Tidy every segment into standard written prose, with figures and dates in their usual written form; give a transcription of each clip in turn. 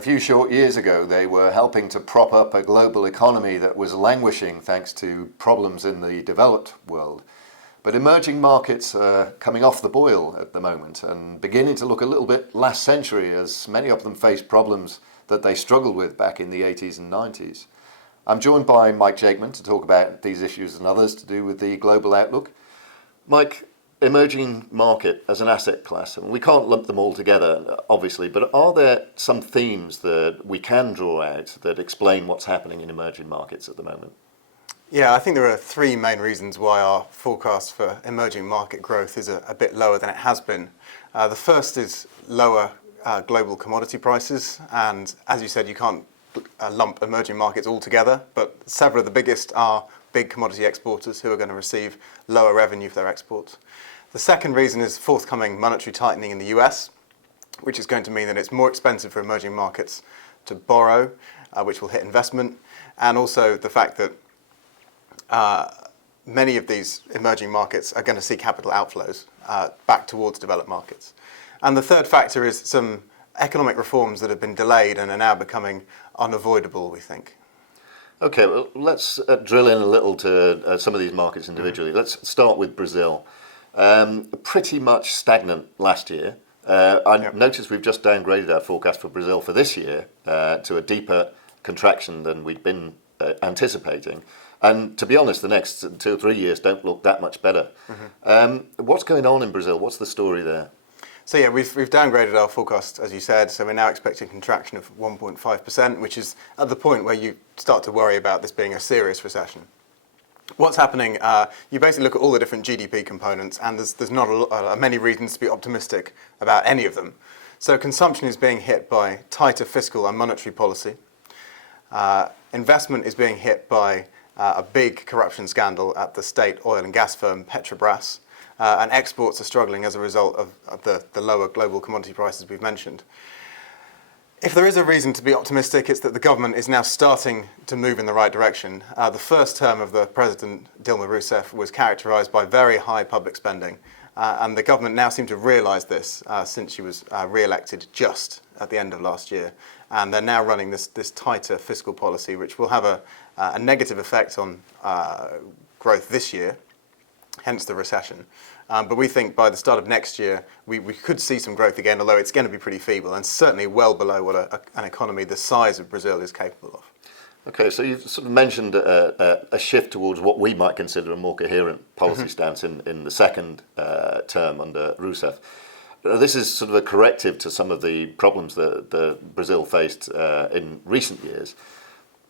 A few short years ago, they were helping to prop up a global economy that was languishing thanks to problems in the developed world. But emerging markets are coming off the boil at the moment and beginning to look a little bit last century, as many of them face problems that they struggled with back in the 80s and 90s. I'm joined by Mike Jakeman to talk about these issues and others to do with the global outlook. Mike, emerging market as an asset class, and we can't lump them all together, obviously, but are there some themes that we can draw out that explain what's happening in emerging markets at the moment? Yeah, I think there are three main reasons why our forecast for emerging market growth is a bit lower than it has been. The first is lower global commodity prices, and as you said, you can't lump emerging markets all together, but several of the biggest are big commodity exporters who are going to receive lower revenue for their exports. The second reason is forthcoming monetary tightening in the US, which is going to mean that it's more expensive for emerging markets to borrow, which will hit investment, and also the fact that many of these emerging markets are going to see capital outflows back towards developed markets. And the third factor is some economic reforms that have been delayed and are now becoming unavoidable, we think. Okay, well, let's drill in a little to some of these markets individually. Let's start with Brazil. Pretty much stagnant last year. I noticed we've just downgraded our forecast for Brazil for this year to a deeper contraction than we'd been anticipating. And to be honest, the next 2 or 3 years don't look that much better. What's going on in Brazil? What's the story there? So yeah, we've downgraded our forecast, as you said, so we're now expecting a contraction of 1.5%, which is at the point where you start to worry about this being a serious recession. What's happening, you basically look at all the different GDP components, and there's not many reasons to be optimistic about any of them. So consumption is being hit by tighter fiscal and monetary policy. Investment is being hit by a big corruption scandal at the state oil and gas firm Petrobras, and exports are struggling as a result of the lower global commodity prices we've mentioned. If there is a reason to be optimistic, it's that the government is now starting to move in the right direction. The first term of the President Dilma Rousseff was characterised by very high public spending, and the government now seem to realise this since she was re-elected just at the end of last year. And they're now running this tighter fiscal policy, which will have a negative effect on growth this year, hence the recession. But we think by the start of next year, we could see some growth again, although it's going to be pretty feeble and certainly well below what an economy the size of Brazil is capable of. Okay, so you've sort of mentioned a shift towards what we might consider a more coherent policy stance in the second term under Rousseff. This is sort of a corrective to some of the problems that Brazil faced in recent years.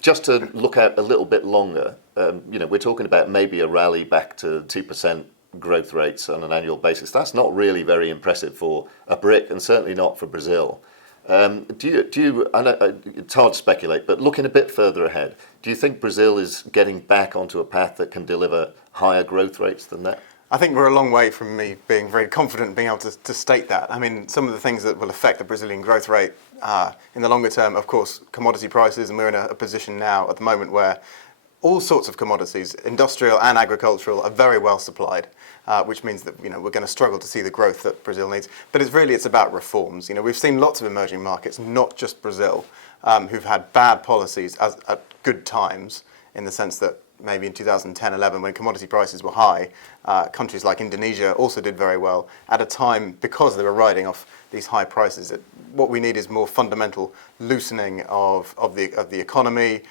Just to look out a little bit longer, we're talking about maybe a rally back to 2% growth rates on an annual basis. That's not really very impressive for a BRIC, and certainly not for Brazil. Do you? I know it's hard to speculate, but looking a bit further ahead, do you think Brazil is getting back onto a path that can deliver higher growth rates than that? I think we're a long way from me being very confident in being able to state that. I mean, some of the things that will affect the Brazilian growth rate in the longer term, of course, commodity prices, and we're in a position now at the moment where all sorts of commodities, industrial and agricultural, are very well supplied, which means that we're going to struggle to see the growth that Brazil needs. But it's about reforms. We've seen lots of emerging markets, not just Brazil, who've had bad policies at good times, in the sense that maybe in 2010-11, when commodity prices were high, countries like Indonesia also did very well at a time because they were riding off these high prices. What we need is more fundamental loosening of the economy,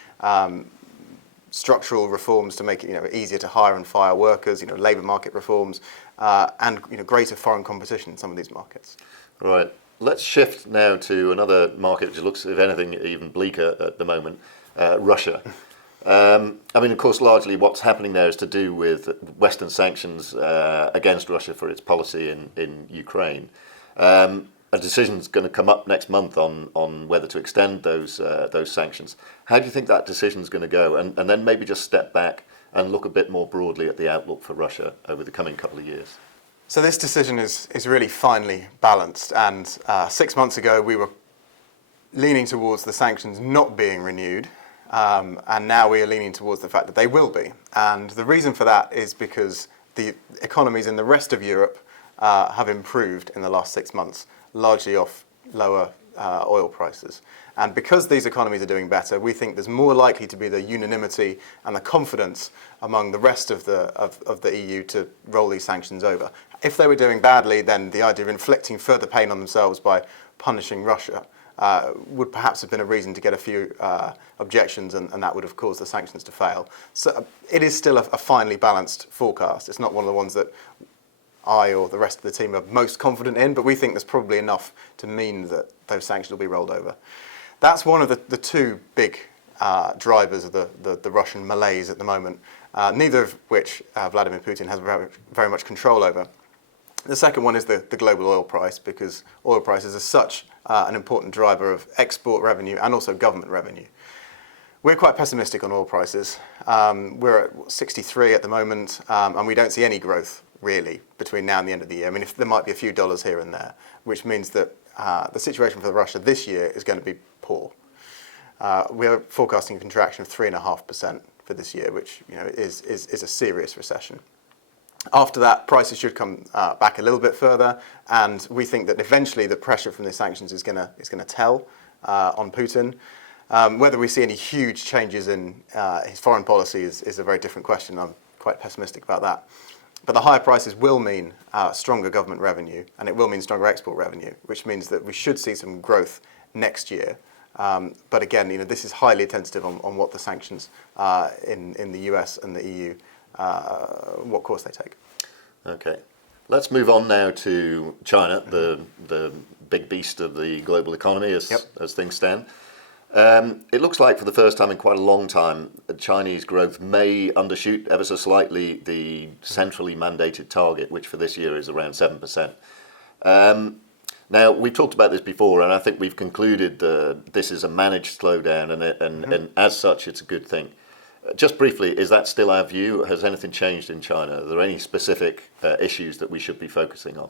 structural reforms to make it easier to hire and fire workers, labour market reforms, and greater foreign competition in some of these markets. Right. Let's shift now to another market which looks, if anything, even bleaker at the moment, Russia. Of course, largely what's happening there is to do with Western sanctions against Russia for its policy in Ukraine. A decision's going to come up next month on whether to extend those sanctions. How do you think that decision's going to go? And then maybe just step back and look a bit more broadly at the outlook for Russia over the coming couple of years. So this decision is really finely balanced. And 6 months ago, we were leaning towards the sanctions not being renewed. And now we are leaning towards the fact that they will be. And the reason for that is because the economies in the rest of Europe have improved in the last 6 months, largely off lower oil prices. And because these economies are doing better, we think there's more likely to be the unanimity and the confidence among the rest of the EU to roll these sanctions over. If they were doing badly, then the idea of inflicting further pain on themselves by punishing Russia would perhaps have been a reason to get a few objections, and that would have caused the sanctions to fail. So it is still a finely balanced forecast. It's not one of the ones that I or the rest of the team are most confident in, but we think there's probably enough to mean that those sanctions will be rolled over. That's one of the two big drivers of the Russian malaise at the moment, neither of which Vladimir Putin has very much control over. The second one is the global oil price, because oil prices are such an important driver of export revenue and also government revenue. We're quite pessimistic on oil prices. We're at 63 at the moment, and we don't see any growth really between now and the end of the year. I mean, if there might be a few dollars here and there, which means that the situation for Russia this year is going to be poor. We're forecasting a contraction of 3.5% for this year, which is a serious recession. After that, prices should come back a little bit further, and we think that eventually the pressure from the sanctions is going to tell on Putin. Whether we see any huge changes in his foreign policy is a very different question. I'm quite pessimistic about that. But the higher prices will mean stronger government revenue, and it will mean stronger export revenue, which means that we should see some growth next year. But again, this is highly tentative on what the sanctions in the US and the EU, what course they take. Okay. Let's move on now to China, the big beast of the global economy as things stand. It looks like for the first time in quite a long time, Chinese growth may undershoot ever so slightly the centrally mandated target, which for this year is around 7%. Now, we've talked about this before, and I think we've concluded that this is a managed slowdown, and as such, it's a good thing. Just briefly, is that still our view? Has anything changed in China? Are there any specific issues that we should be focusing on?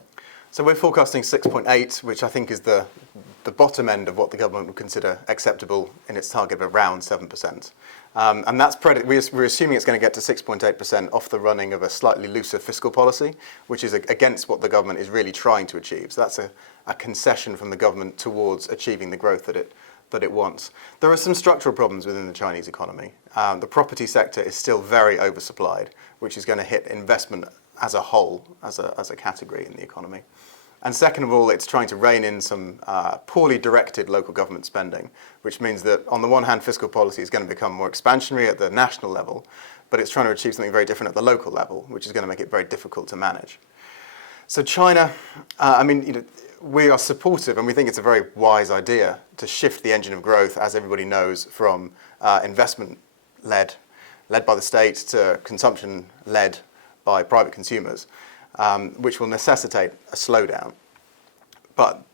So we're forecasting 6.8, which I think is the bottom end of what the government would consider acceptable in its target of around 7%. And that's we're assuming it's going to get to 6.8% off the running of a slightly looser fiscal policy, which is against what the government is really trying to achieve. So that's a concession from the government towards achieving the growth that it wants. There are some structural problems within the Chinese economy. The property sector is still very oversupplied, which is going to hit investment as a whole, as a category in the economy. And second of all, it's trying to rein in some poorly directed local government spending, which means that on the one hand, fiscal policy is going to become more expansionary at the national level, but it's trying to achieve something very different at the local level, which is going to make it very difficult to manage. So China, we are supportive, and we think it's a very wise idea to shift the engine of growth, as everybody knows, from investment-led by the state to consumption-led by private consumers, which will necessitate a slowdown. But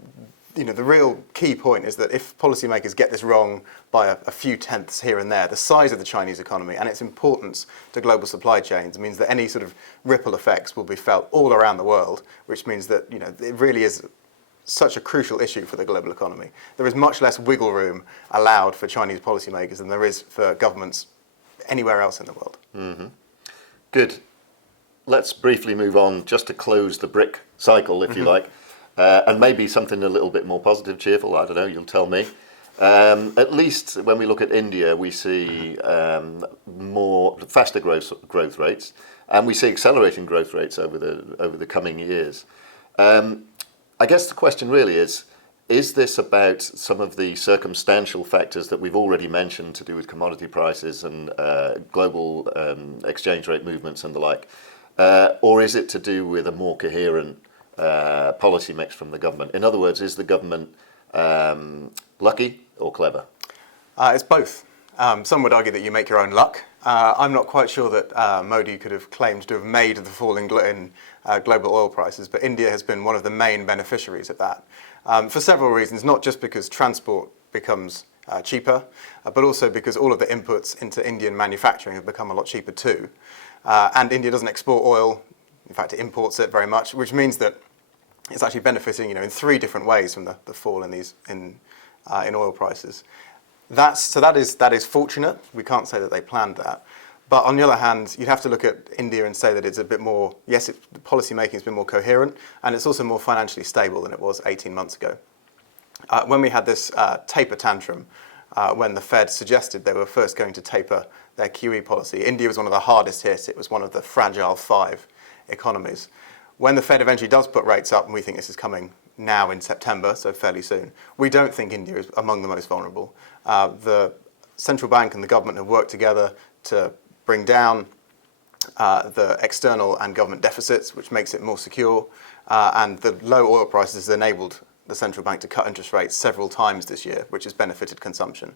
the real key point is that if policymakers get this wrong by a few tenths here and there, the size of the Chinese economy and its importance to global supply chains means that any sort of ripple effects will be felt all around the world, which means that it really is such a crucial issue for the global economy. There is much less wiggle room allowed for Chinese policymakers than there is for governments anywhere else in the world. Mm-hmm. Good. Let's briefly move on just to close the brick cycle, if you like, and maybe something a little bit more positive, cheerful, I don't know, you'll tell me. At least when we look at India, we see faster growth rates, and we see accelerating growth rates over the coming years. I guess the question really is this about some of the circumstantial factors that we've already mentioned to do with commodity prices and global exchange rate movements and the like? Or is it to do with a more coherent policy mix from the government? In other words, is the government lucky or clever? It's both. Some would argue that you make your own luck. I'm not quite sure that Modi could have claimed to have made the fall in global oil prices, but India has been one of the main beneficiaries of that. For several reasons, not just because transport becomes cheaper, but also because all of the inputs into Indian manufacturing have become a lot cheaper too. And India doesn't export oil, in fact it imports it very much, which means that it's actually benefiting in three different ways from the fall in oil prices. That is fortunate. We can't say that they planned that. But on the other hand, you'd have to look at India and say that it's a bit more, the policy making has been more coherent, and it's also more financially stable than it was 18 months ago. When we had this taper tantrum, when the Fed suggested they were first going to taper their QE policy, India was one of the hardest hit. It was one of the fragile 5 economies. When the Fed eventually does put rates up, and we think this is coming now in September, so fairly soon, we don't think India is among the most vulnerable. The central bank and the government have worked together to bring down the external and government deficits, which makes it more secure, and the low oil prices has enabled the central bank to cut interest rates several times this year, which has benefited consumption.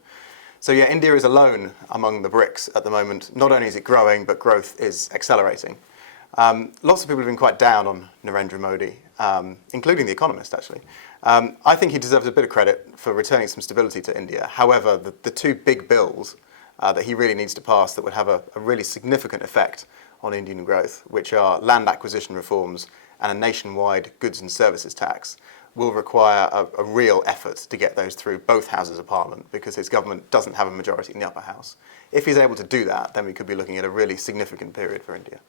So yeah, India is alone among the BRICS at the moment. Not only is it growing, but growth is accelerating. Lots of people have been quite down on Narendra Modi, including The Economist, actually. I think he deserves a bit of credit for returning some stability to India. However, the 2 big bills that he really needs to pass that would have a really significant effect on Indian growth, which are land acquisition reforms and a nationwide goods and services tax, will require a real effort to get those through both houses of parliament, because his government doesn't have a majority in the upper house. If he's able to do that, then we could be looking at a really significant period for India.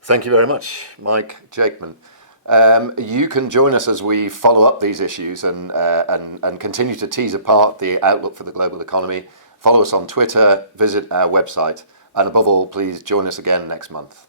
Thank you very much, Mike Jakeman. You can join us as we follow up these issues and continue to tease apart the outlook for the global economy. Follow us on Twitter, visit our website, and above all, please join us again next month.